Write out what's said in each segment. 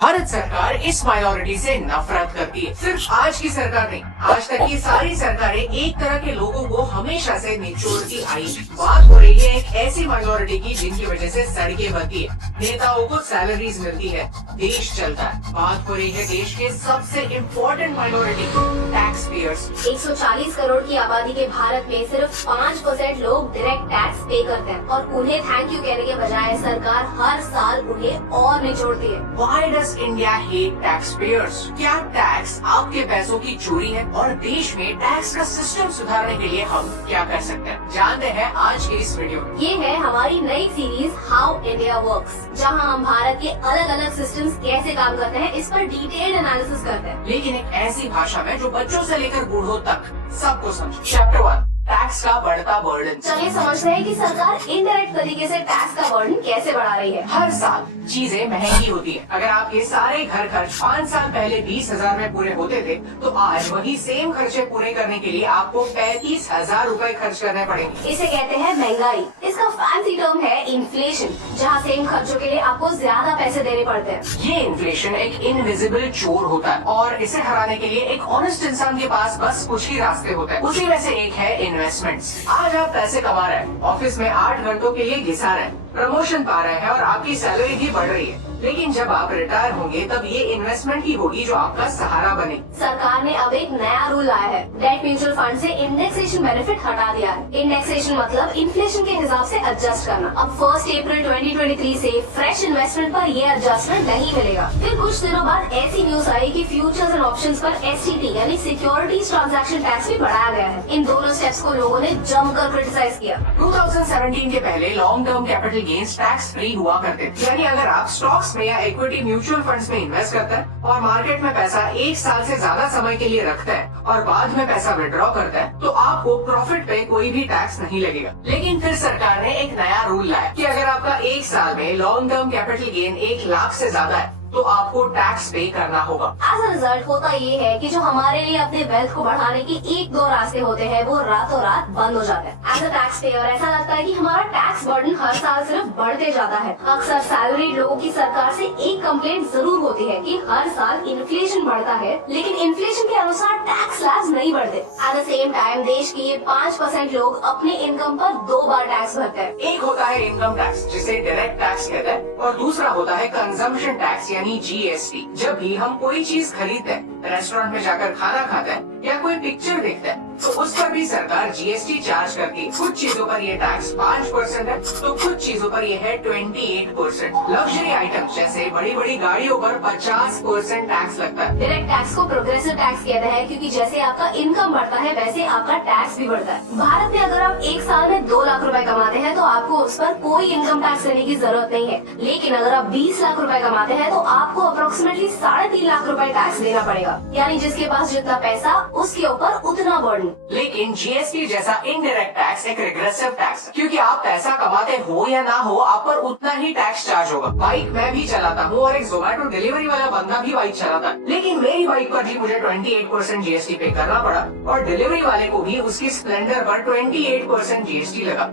भारत सरकार इस माइनॉरिटी से नफरत करती है। सिर्फ आज की सरकार नहीं, आज तक की सारी सरकारें एक तरह के लोगों को हमेशा से निचोड़ती आई। बात हो रही है एक ऐसी माइनॉरिटी की जिनकी वजह से सड़कें बनती है, नेताओं को सैलरीज मिलती है, देश चलता है। बात हो रही है देश के सबसे important minority tax payers. 140 crore की आबादी के भारत में सिर्फ 5% लोग डायरेक्ट टैक्स पे करते हैं और उन्हें थैंक यू कहने के बजाय सरकार हर साल उन्हें और निचोड़ती है। Why does India hate taxpayers? क्या टैक्स आपके पैसों की चोरी है? और देश में टैक्स का सिस्टम सुधारने के लिए हम क्या कर सकते हैं, जानते हैं आज के इस वीडियो में। ये है हमारी नई सीरीज हाउ इंडिया वर्क्स, जहां हम भारत के अलग अलग सिस्टम्स कैसे काम करते हैं इस पर डिटेल्ड एनालिसिस करते हैं, लेकिन एक ऐसी भाषा में जो बच्चों से लेकर बूढ़ों तक सबको समझे। चैप्टर 1, टैक्स का बढ़ता बर्डन। चलिए समझते हैं कि सरकार इनडायरेक्ट तरीके से टैक्स का बर्डन कैसे बढ़ा रही है। हर साल चीजें महंगी होती है। अगर आपके सारे घर खर्च 5 साल पहले 20,000 में पूरे होते थे, तो आज वही सेम खर्चे पूरे करने के लिए आपको 35,000 रूपए खर्च करने पड़ेंगे। इसे कहते हैं महंगाई। इसका फैंसी टर्म है इन्फ्लेशन, जहाँ सेम खर्चों के लिए आपको ज्यादा पैसे देने पड़ते हैं। ये इन्फ्लेशन एक इनविजिबल चोर होता है और इसे हराने के लिए एक ऑनेस्ट इंसान के पास बस कुछ ही रास्ते होते हैं। उसी में से एक है इन्वेस्टमेंट्स। आज आप पैसे कमा रहे हैं, ऑफिस में 8 घंटों के लिए घिसा रहे हैं, प्रमोशन पा रहे हैं और आपकी सैलरी भी बढ़ रही है, लेकिन जब आप रिटायर होंगे तब ये इन्वेस्टमेंट ही होगी जो आपका सहारा बने। सरकार ने अब एक नया रूल लाया है। डेट म्यूचुअल फंड से इंडेक्सेशन बेनिफिट हटा दिया है। इंडेक्सेशन मतलब इन्फ्लेशन के हिसाब से एडजस्ट करना। अब 1 अप्रैल 2023 से फ्रेश इन्वेस्टमेंट पर ये एडजस्टमेंट नहीं मिलेगा। फिर कुछ दिनों बाद ऐसी न्यूज आई कि फ्यूचर्स एंड ऑप्शंस पर STT यानी सिक्योरिटीज ट्रांजैक्शन टैक्स भी बढ़ाया गया है। इन दोनों स्टेप्स को लोगों ने जमकर क्रिटिसाइज किया। 2017 के पहले long term capital gains tax free हुआ करते थे, यानी अगर आप स्टॉक्स में या इक्विटी म्यूचुअल फंड्स में इन्वेस्ट करता है और मार्केट में पैसा 1 साल से ज्यादा समय के लिए रखता है और बाद में पैसा विड्रॉ करता है, तो आपको प्रॉफिट पे कोई भी टैक्स नहीं लगेगा। लेकिन फिर सरकार ने एक नया रूल लाया कि अगर आपका 1 साल में long term capital gain 1 lakh से ज्यादा है तो आपको टैक्स पे करना होगा। एज अ रिजल्ट होता ये है कि जो हमारे लिए अपने वेल्थ को बढ़ाने के 1-2 रास्ते होते हैं वो रातों रात बंद हो जाते हैं। एज अ टैक्स पेयर ऐसा लगता है कि हमारा टैक्स बर्डन हर साल सिर्फ बढ़ते जाता है। अक्सर सैलरी लोगों की सरकार से एक कंप्लेंट जरूर होती है कि हर साल इन्फ्लेशन बढ़ता है, लेकिन इन्फ्लेशन के अनुसार टैक्स स्लैब्स नहीं बढ़ते। एट द सेम टाइम देश के ये 5% लोग अपने इनकम पर 2 बार टैक्स भरते हैं। एक होता है इनकम टैक्स जिसे डायरेक्ट टैक्स कहते हैं और दूसरा होता है कंजम्पशन टैक्स यानी GST। जब भी हम कोई चीज खरीदते हैं, रेस्टोरेंट में जाकर खाना खाते हैं या कोई पिक्चर देखते हैं, तो उस पर भी सरकार GST चार्ज करती है। कुछ चीजों पर ये टैक्स 5% है तो कुछ चीजों पर ये है 28%। लग्जरी आइटम्स जैसे बड़ी बड़ी गाड़ियों पर 50% टैक्स लगता है। डायरेक्ट टैक्स को प्रोग्रेसिव टैक्स कहते हैं क्योंकि जैसे आपका इनकम बढ़ता है वैसे आपका टैक्स भी बढ़ता है। भारत में अगर आप एक साल में 2 लाख रुपए कमाते हैं तो आपको उस पर कोई इनकम टैक्स देने की जरूरत नहीं है, लेकिन अगर आप 20 लाख रुपए कमाते हैं तो आपको अप्रोक्सीमेटली 3.5 लाख रुपए टैक्स देना पड़ेगा। यानी जिसके पास जितना पैसा उसके ऊपर उतना बर्डन। लेकिन GST जैसा इनडायरेक्ट टैक्स एक रिग्रेसिव टैक्स है, क्योंकि आप पैसा कमाते हो या ना हो आप पर उतना ही टैक्स चार्ज होगा। बाइक मैं भी चलाता हूँ और एक जोमेटो डिलीवरी वाला बंदा भी बाइक चलाता है, लेकिन मेरी बाइक पर भी मुझे 28% GST पे करना पड़ा और डिलीवरी वाले को भी उसकी स्प्लेंडर पर 28% GST लगा।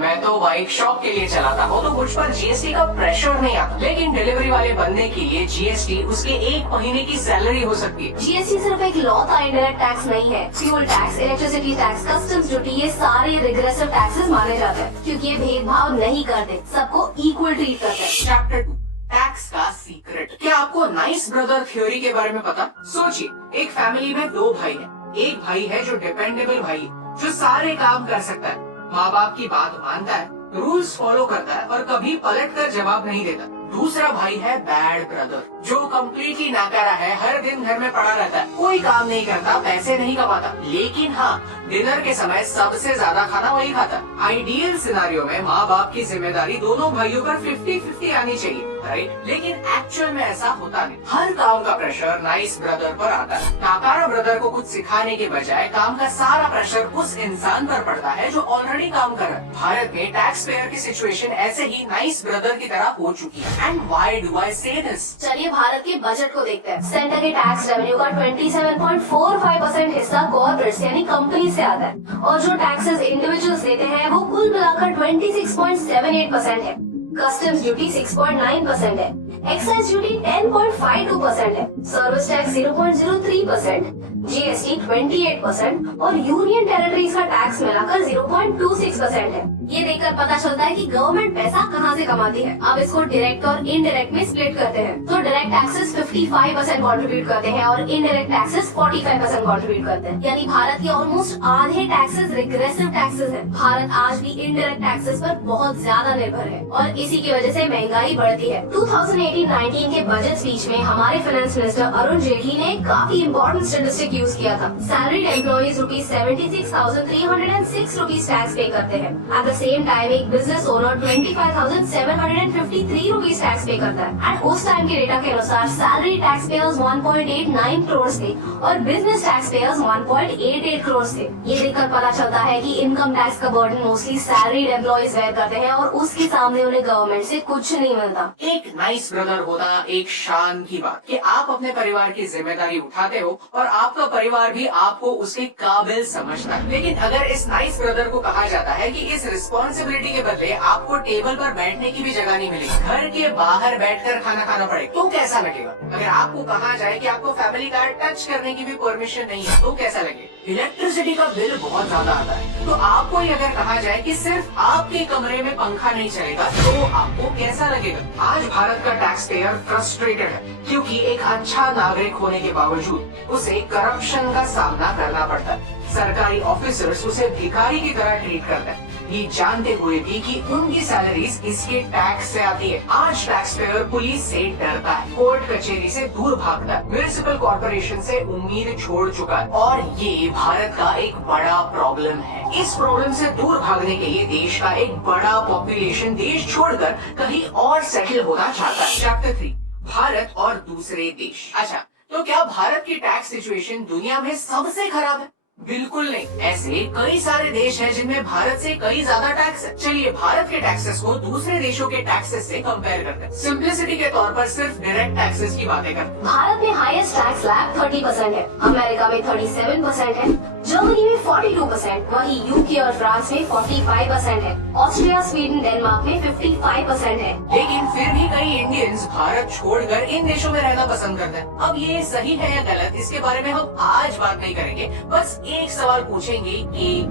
मैं तो बाइक शॉप के लिए चलाता हूँ तो मुझ पर GST का प्रेशर नहीं आता, लेकिन डिलीवरी वाले बंदे के लिए GST उसके 1 महीने की सैलरी हो सकती है। GST सिर्फ एक लौता इनडायरेक्ट टैक्स नहीं है। Fuel tax, electricity tax, customs duty, ये सारे रिग्रेसिव टैक्सेस माने जाते हैं क्योंकि ये भेदभाव नहीं करते, सबको इक्वल ट्रीट करते हैं। चैप्टर 2, टैक्स का सीक्रेट। क्या आपको नाइस ब्रदर थ्योरी के बारे में पता? सोचिए, एक फैमिली में 2 भाई हैं। एक भाई है जो डिपेंडेबल भाई है, जो सारे काम कर सकता है, माँ बाप की बात मानता है, रूल्स फॉलो करता है और कभी पलट कर जवाब नहीं देता। दूसरा भाई है बैड ब्रदर, जो कम्प्लीटली नाकारा है, हर दिन घर में पड़ा रहता है, कोई काम नहीं करता, पैसे नहीं कमाता, लेकिन हाँ डिनर के समय सबसे ज्यादा खाना वही खाता। आइडियल सिनारियो में माँ बाप की जिम्मेदारी दोनों भाइयों पर 50-50 आनी चाहिए, राइट? लेकिन एक्चुअल में ऐसा होता नहीं। हर काम का प्रेशर नाइस ब्रदर पर आता है। नाकारा ब्रदर को कुछ सिखाने के बजाय काम का सारा प्रेशर उस इंसान पर पड़ता है जो ऑलरेडी काम कर रहा है। भारत में टैक्स पेयर की सिचुएशन ऐसे ही नाइस ब्रदर की तरह हो चुकी है। एंड व्हाई डू आई से दिस? चलिए भारत के बजट को देखते हैं। सेंटर के टैक्स रेवेन्यू का 27.45% हिस्सा कॉर्पोरेट्स यानी कंपनी से आता है और जो टैक्सेस इंडिविजुअल्स देते हैं वो कुल मिलाकर 26.78% है। कस्टम्स ड्यूटी 6.9% है, एक्साइज ड्यूटी 10.52% है, सर्विस टैक्स 0.03%, जीएसटी 28% और यूनियन टेरिटरीज का टैक्स मिलाकर 0.26% है। ये देखकर पता चलता है कि गवर्नमेंट पैसा कहाँ से कमाती है। अब इसको डायरेक्ट और इनडायरेक्ट में स्प्लिट करते हैं। तो डायरेक्ट टैक्सेस 55% कंट्रीब्यूट करते हैं और इनडायरेक्ट टैक्सेस 45% कंट्रीब्यूट करते हैं। यानी भारत के ऑलमोस्ट आधे टैक्सेस रिग्रेसिव टैक्सेस हैं। भारत आज भी इनडायरेक्ट टैक्सेस पर बहुत ज्यादा निर्भर है और इसी की वजह से महंगाई बढ़ती है। 2018-19 के बजट स्पीच में हमारे फाइनेंस मिनिस्टर अरुण जेटली ने काफी इम्पोर्टेंट स्टेटिस्टिक यूज किया था। सैलरीड एम्प्लॉइज ₹76,306 टैक्स पे करते हैं। एट द सेम टाइम एक बिजनेस ओनर 25,753 रुपीज टैक्स पे करता है। एंड उस टाइम के डेटा के अनुसार सैलरी टैक्स पेयर्स 1.89 करोड़ थे और बिजनेस टैक्स पेयर्स 1.88 करोड़ थे। ये देखकर पता चलता है कि इनकम टैक्स का burden mostly salaried employees bear करते हैं और उसके सामने उन्हें गवर्नमेंट से कुछ नहीं मिलता। एक नाइस ब्रदर होना एक शान की बात कि आप अपने परिवार की जिम्मेदारी उठाते हो और आपका परिवार भी आपको उसके काबिल समझता है। लेकिन अगर इस नाइस ब्रदर को कहा जाता है कि इस रिस्पॉन्सिबिलिटी के बदले आपको टेबल पर बैठने की भी जगह नहीं मिलेगी, घर के बाहर बैठकर खाना खाना पड़ेगा, तो कैसा लगेगा? अगर आपको कहा जाए कि आपको फैमिली कार्ड टच करने की भी परमिशन नहीं है, तो कैसा लगेगा? इलेक्ट्रिसिटी का बिल बहुत ज्यादा आता है, तो आपको ही अगर कहा जाए कि सिर्फ आपके कमरे में पंखा नहीं चलेगा, तो आपको कैसा लगेगा? आज भारत का टैक्स पेयर फ्रस्ट्रेटेड है क्योंकि एक अच्छा नागरिक होने के बावजूद उसे करप्शन का सामना करना पड़ता है। सरकारी ऑफिसर्स उसे भिखारी की तरह ट्रीट करते हैं, ये जानते हुए भी कि उनकी सैलरीज इसके टैक्स से आती है। आज टैक्स पेयर पुलिस से डरता है, कोर्ट कचहरी से दूर भागता है, म्युनिसिपल कॉर्पोरेशन से उम्मीद छोड़ चुका है और ये भारत का एक बड़ा प्रॉब्लम है। इस प्रॉब्लम से दूर भागने के लिए देश का एक बड़ा पॉपुलेशन देश छोड़कर कहीं और सेटल होना चाहता है। चैप्टर 3, भारत और दूसरे देश। अच्छा, तो क्या भारत की टैक्स सिचुएशन दुनिया में सबसे खराब है? बिल्कुल नहीं, ऐसे कई सारे देश हैं जिनमें भारत से कई ज्यादा टैक्स है। चलिए भारत के टैक्सेस को दूसरे देशों के टैक्सेस से कंपेयर करते हैं। सिंप्लिसिटी के तौर पर सिर्फ डायरेक्ट टैक्सेस की बातें करते हैं। भारत में हाईएस्ट टैक्स स्लैब 30% है, अमेरिका में 37% है, जर्मनी में 42%, वहीं यूके और फ्रांस में 45% है, ऑस्ट्रिया, स्वीडन, डेनमार्क में 55% है। लेकिन फिर भी कई इंडियंस भारत छोड़कर इन देशों में रहना पसंद करते हैं। अब ये सही है या गलत, इसके बारे में हम आज बात नहीं करेंगे, बस एक सवाल पूछेंगे कि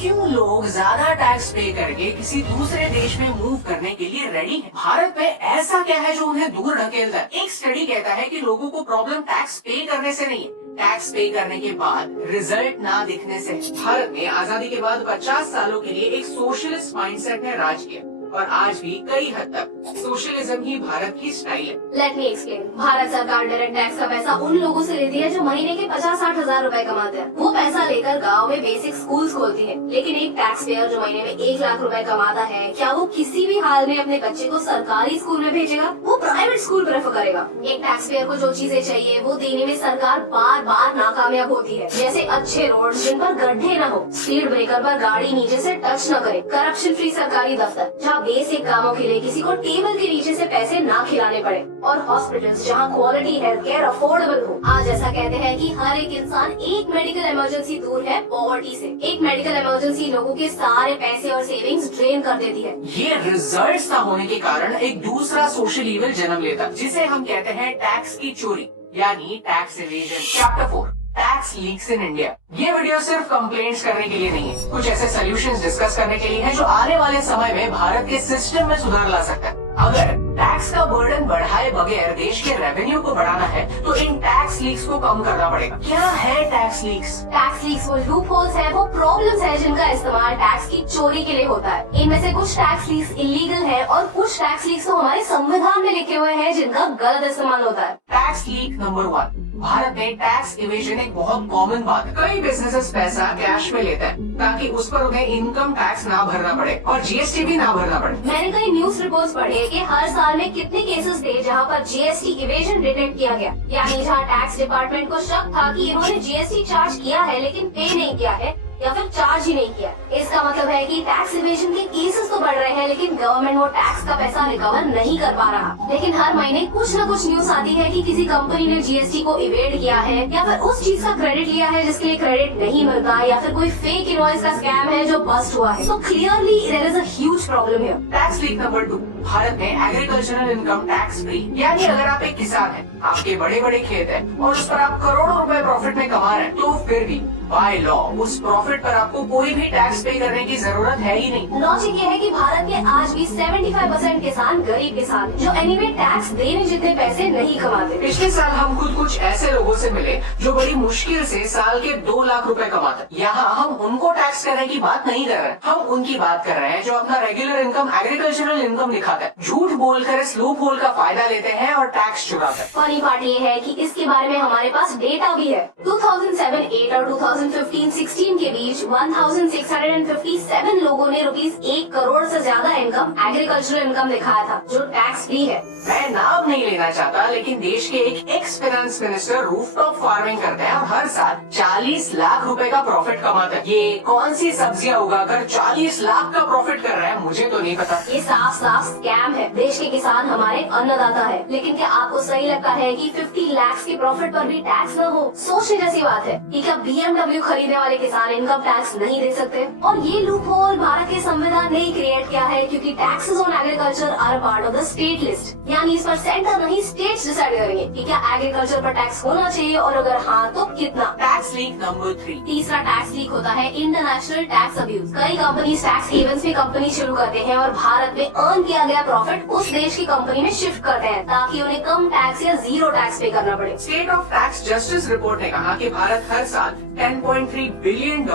क्यों लोग ज्यादा टैक्स पे करके किसी दूसरे देश में मूव करने के लिए रेडी हैं? भारत में ऐसा क्या है जो उन्हें दूर ढकेलता है? एक स्टडी कहता है कि लोगों को प्रॉब्लम टैक्स पे करने से नहीं है, टैक्स पे करने के बाद रिजल्ट ना दिखने से। भारत में आजादी के बाद 50 सालों के लिए एक सोशलिस्ट माइंडसेट ने राज किया और आज भी कई हद तक सोशलिज्म ही भारत की स्टाइल है। Let me explain. भारत सरकार डायरेक्ट टैक्स का पैसा उन लोगों से लेती है जो महीने के 50-60 हजार रुपए कमाते हैं। वो पैसा लेकर गांव में बेसिक स्कूल्स खोलती है। लेकिन एक टैक्स पेयर जो महीने में 1 लाख रुपए कमाता है, क्या वो किसी भी हाल में अपने बच्चे को सरकारी स्कूल में भेजेगा? वो प्राइवेट स्कूल प्रेफर करेगा। एक टैक्स पेयर को जो चीजें चाहिए वो देने में सरकार बार बार नाकामयाब होती है, जैसे अच्छे रोड जिन पर गड्ढे न हो, स्पीड ब्रेकर पर गाड़ी नीचे से टच न करे, करप्शन फ्री सरकारी दफ्तर जहाँ बेसिक कामों के लिए किसी को टेबल के नीचे से पैसे ना खिलाने पड़े, और हॉस्पिटल्स जहाँ क्वालिटी हेल्थ केयर अफोर्डेबल हो। आज ऐसा कहते हैं कि हर एक इंसान एक मेडिकल इमरजेंसी दूर है पॉवर्टी से। एक मेडिकल इमरजेंसी लोगों के सारे पैसे और सेविंग्स ड्रेन कर देती है। ये रिजल्ट्स ना होने के कारण एक दूसरा सोशल इविल जन्म लेता है, जिसे हम कहते हैं टैक्स की चोरी यानी tax evasion. Chapter 4, tax leaks in India. ये वीडियो सिर्फ कंप्लेंट्स करने के लिए नहीं है, कुछ ऐसे सॉल्यूशंस डिस्कस करने के लिए है जो आने वाले समय में भारत के सिस्टम में सुधार ला सकता है। अगर टैक्स का बर्डन बढ़ाए बगैर देश के रेवेन्यू को बढ़ाना है तो इन टैक्स लीक्स को कम करना पड़ेगा। क्या है टैक्स लीक्स? टैक्स लीक्स वो लूप होल्स है, वो प्रॉब्लम्स है जिनका इस्तेमाल टैक्स की चोरी के लिए होता है। इनमें से कुछ टैक्स लीक्स इलीगल है और कुछ टैक्स लीक्स तो हमारे संविधान में लिखे हुए हैं जिनका गलत इस्तेमाल होता है। टैक्स लीक नंबर 1, भारत में टैक्स इवेजन एक बहुत कॉमन बात है। कई बिजनेसेस पैसा कैश में लेते हैं ताकि उस पर उन्हें इनकम टैक्स ना भरना पड़े और जीएसटी भी ना भरना पड़े। मैंने कई न्यूज रिपोर्ट्स पढ़ी है कि हर साल में कितने केसेस थे जहां पर जीएसटी इवेजन डिटेक्ट किया गया, यानी जहां टैक्स डिपार्टमेंट को शक था कि इन्होंने जीएसटी चार्ज किया है लेकिन पे नहीं किया है, या फिर चार्ज ही नहीं किया। इसका मतलब है कि टैक्स इवेजन के केसेस तो बढ़ रहे हैं, लेकिन गवर्नमेंट वो टैक्स का पैसा रिकवर नहीं कर पा रहा। लेकिन हर महीने कुछ न कुछ न्यूज आती है कि किसी कंपनी ने जीएसटी को इवेड किया है, या फिर उस चीज का क्रेडिट लिया है जिसके लिए क्रेडिट नहीं मिलता, या फिर कोई फेक इनवॉइस का स्कैम है जो बस्ट हुआ है। So clearly there is a huge problem here. Tax leak number 2, Bharat में एग्रीकल्चरल इनकम टैक्स फ्री, यानी अगर आप एक किसान हैं, आपके बड़े बड़े खेत हैं और उस पर आप करोड़ों रुपए प्रॉफिट में कमा रहे हैं, तो फिर भी बाय लॉ उस प्रॉफिट पर आपको कोई भी टैक्स पे करने की जरूरत है ही नहीं। लॉजिक ये है कि भारत में आज भी 75% किसान गरीब किसान हैं, जो एनीवे टैक्स देने जितने पैसे नहीं कमाते। पिछले साल हम खुद कुछ ऐसे लोगों से मिले जो बड़ी मुश्किल से साल के 2 लाख रुपए कमाते। यहाँ हम उनको टैक्स करने की बात नहीं कर रहे, हम उनकी बात कर रहे हैं जो अपना रेगुलर इनकम एग्रीकल्चरल इनकम दिखाते हैं, झूठ बोलकर इस लूप होल का फायदा लेते हैं और टैक्स चुराते हैं। फनी पार्ट ये है कि इसके बारे में हमारे पास डेटा भी है। 2007-8 और 2015-16 के बीच 1657 लोगों ने ₹1 करोड़ से ज्यादा इनकम एग्रीकल्चरल इनकम दिखाया था, जो टैक्स फ्री है। मैं नाम नहीं लेना चाहता, लेकिन देश के एक ex finance minister rooftop farming करते हैं और हर साल 40 लाख रुपए का प्रॉफिट कमाते हैं। ये कौन सी सब्जियां उगाकर 40 लाख का प्रॉफिट कर रहे हैं, मुझे तो नहीं पता। ये साफ साफ स्कैम है। देश के किसान हमारे अन्नदाता है, लेकिन क्या आपको सही लगता है कि 50 लाख के प्रॉफिट पर भी टैक्स न हो? सोचने जैसी बात है कि क्या BMW खरीदने वाले किसान इनकम टैक्स नहीं दे सकते? और ये लूप होल भारत के संविधान ने ही क्रिएट किया है, क्योंकि taxes on agriculture are part of the state list, यानी इस पर सेंटर नहीं स्टेट्स डिसाइड करेंगे कि क्या एग्रीकल्चर पर टैक्स होना चाहिए, और अगर हाँ तो कितना। टैक्स लीक नंबर 3, तीसरा टैक्स लीक होता है इंटरनेशनल टैक्स अब्यूज। कई कंपनी टैक्स हेवंस में कंपनी शुरू करते हैं और भारत में अर्न किया गया प्रॉफिट उस देश की कंपनी में शिफ्ट करते हैं, ताकि उन्हें कम टैक्स या जीरो टैक्स पे करना पड़े। State of tax justice report ने कहा कि भारत हर साल $10.3 बिलियन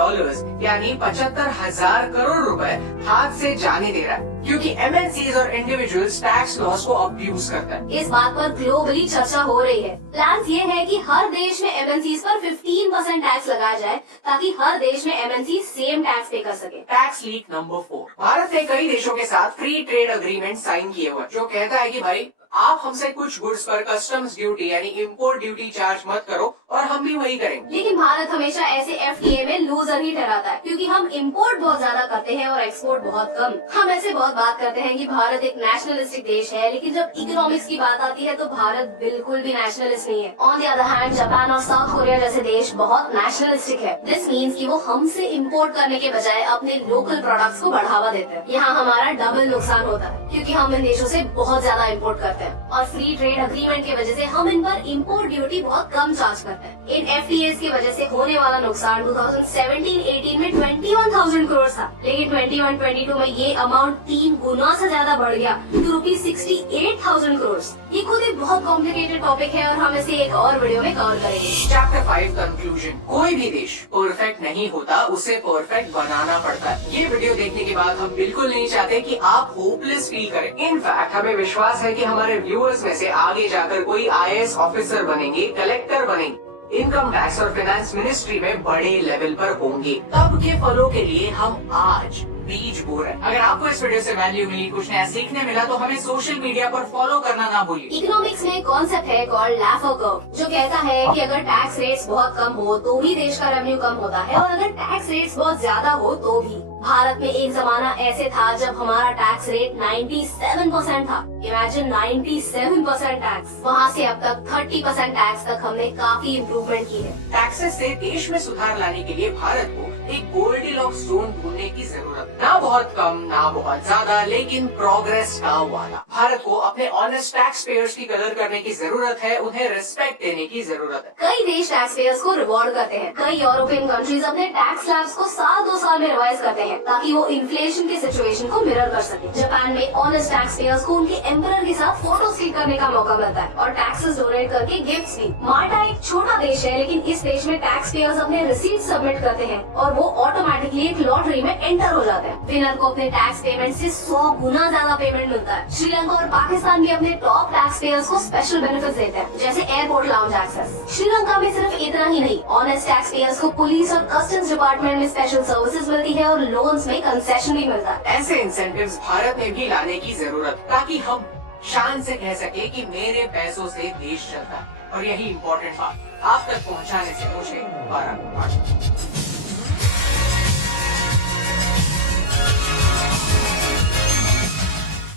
यानी 75,000 करोड़ रुपए हाथ से जाने दे रहा है, क्योंकि MNCs और इंडिविजुअल्स टैक्स लॉस को अब्यूज करते हैं। इस बात पर ग्लोबली चर्चा हो रही है। प्लान ये है कि हर देश में MNCs पर 15% टैक्स लगाया जाए, ताकि हर देश में MNC सेम टैक्स पे कर सके। टैक्स लीक नंबर 4, भारत ने कई देशों के साथ फ्री ट्रेड अग्रीमेंट साइन किए हुए, जो कहता है कि भाई आप हमसे कुछ गुड्स पर कस्टम्स ड्यूटी यानी इम्पोर्ट ड्यूटी चार्ज मत करो और हम भी वही करेंगे। लेकिन भारत हमेशा ऐसे FTA में लूजर ही ठहराता है, क्योंकि हम इम्पोर्ट बहुत ज्यादा करते हैं और एक्सपोर्ट बहुत कम। हम ऐसे बहुत बात करते हैं कि भारत एक नेशनलिस्टिक देश है, लेकिन जब इकोनॉमिक्स की बात आती है तो भारत बिल्कुल भी नेशनलिस्ट नहीं है। On the other hand Japan और साउथ कोरिया जैसे देश बहुत नेशनलिस्टिक है। दिस मीन्स कि वो हमसे इम्पोर्ट करने के बजाय अपने लोकल प्रोडक्ट्स को बढ़ावा देते हैं। यहाँ हमारा डबल नुकसान होता है, क्योंकि हम इन देशों से बहुत ज्यादा इम्पोर्ट करते हैं और फ्री ट्रेड अग्रीमेंट की वजह से हम इन पर इम्पोर्ट ड्यूटी बहुत कम चार्ज करते हैं। इन FTAs की वजह से होने वाला नुकसान 2017-18 में 21,000 करोड़ था, लेकिन 21-22 में ये अमाउंट 3 गुना से ज्यादा बढ़ गया तो ₹68,000 करोड़। ये खुद एक बहुत कॉम्प्लिकेटेड टॉपिक है और हम इसे एक और वीडियो में कवर करेंगे। चैप्टर 5 कंक्लूजन, कोई भी देश परफेक्ट नहीं होता, उसे परफेक्ट बनाना पड़ता है। ये वीडियो देखने के बाद हम बिल्कुल नहीं चाहते कि आप होपलेस फील करें। इनफैक्ट हमें विश्वास है कि हमारे व्यूअर्स में से आगे जाकर कोई IAS ऑफिसर बनेंगे, कलेक्टर बनेंगे, इनकम टैक्स और फाइनेंस मिनिस्ट्री में बड़े लेवल पर होंगे। तब के फलों के लिए हम आज बीज बो रहे हैं। अगर आपको इस वीडियो से वैल्यू मिली, कुछ नया सीखने मिला, तो हमें सोशल मीडिया पर फॉलो करना ना भूलिए। इकोनॉमिक्स में कॉन्सेप्ट है कॉल्ड लैफर कर्व, जो कहता है कि अगर टैक्स रेट्स बहुत कम हो तो भी देश का रेवेन्यू कम होता है, और अगर टैक्स रेट्स बहुत ज्यादा हो तो भी। भारत में एक जमाना ऐसे था जब हमारा टैक्स रेट 97% था। Imagine 97% tax. वहाँ से अब तक 30% टैक्स तक हमने काफी इम्प्रूवमेंट की है। टैक्सेस से देश में सुधार लाने के लिए भारत को एक गोल्डीलॉक्स जोन ढूंढने की जरूरत, ना बहुत कम ना बहुत ज्यादा, लेकिन प्रोग्रेस का वादा। भारत को अपने ऑनेस्ट टैक्स पेयर्स की कदर करने की जरूरत है, उन्हें रिस्पेक्ट देने की जरूरत है। कई देश टैक्स पेयर्स को रिवॉर्ड करते हैं। कई यूरोपियन कंट्रीज अपने टैक्स स्लैब्स को साल 2 साल में रिवाइज करते हैं, ताकि वो इन्फ्लेशन की सिचुएशन को मिरर कर सके। जापान में ऑनेस्ट टैक्स पेयर्स को उनके एम्परर के साथ फोटो क्लिक करने का मौका मिलता है और टैक्सेस डोनेट करके गिफ्ट्स भी। माल्टा एक छोटा देश है, लेकिन इस देश में टैक्स पेयर्स अपने रिसीट सबमिट करते हैं और वो ऑटोमेटिकली एक लॉटरी में एंटर हो जाते हैं। विनर को अपने टैक्स पेमेंट से 100 गुना ज्यादा पेमेंट मिलता है। श्रीलंका और पाकिस्तान भी अपने टॉप टैक्स पेयर्स को स्पेशल बेनिफिट देते हैं, जैसे एयरपोर्ट लाउंज एक्सेस। श्रीलंका में सिर्फ इतना ही नहीं, ऑनेस्ट टैक्स पेयर्स को पुलिस और कस्टम्स डिपार्टमेंट में स्पेशल सर्विसेज मिलती है और लोन्स में कंसेशन भी मिलता है। ऐसे इंसेंटिव्स भारत में भी लाने की जरूरत, ताकि हम शान से कह सके कि मेरे पैसों से देश चलता है। और यही इम्पोर्टेंट बात आप तक पहुंचाने से मुझे बड़ा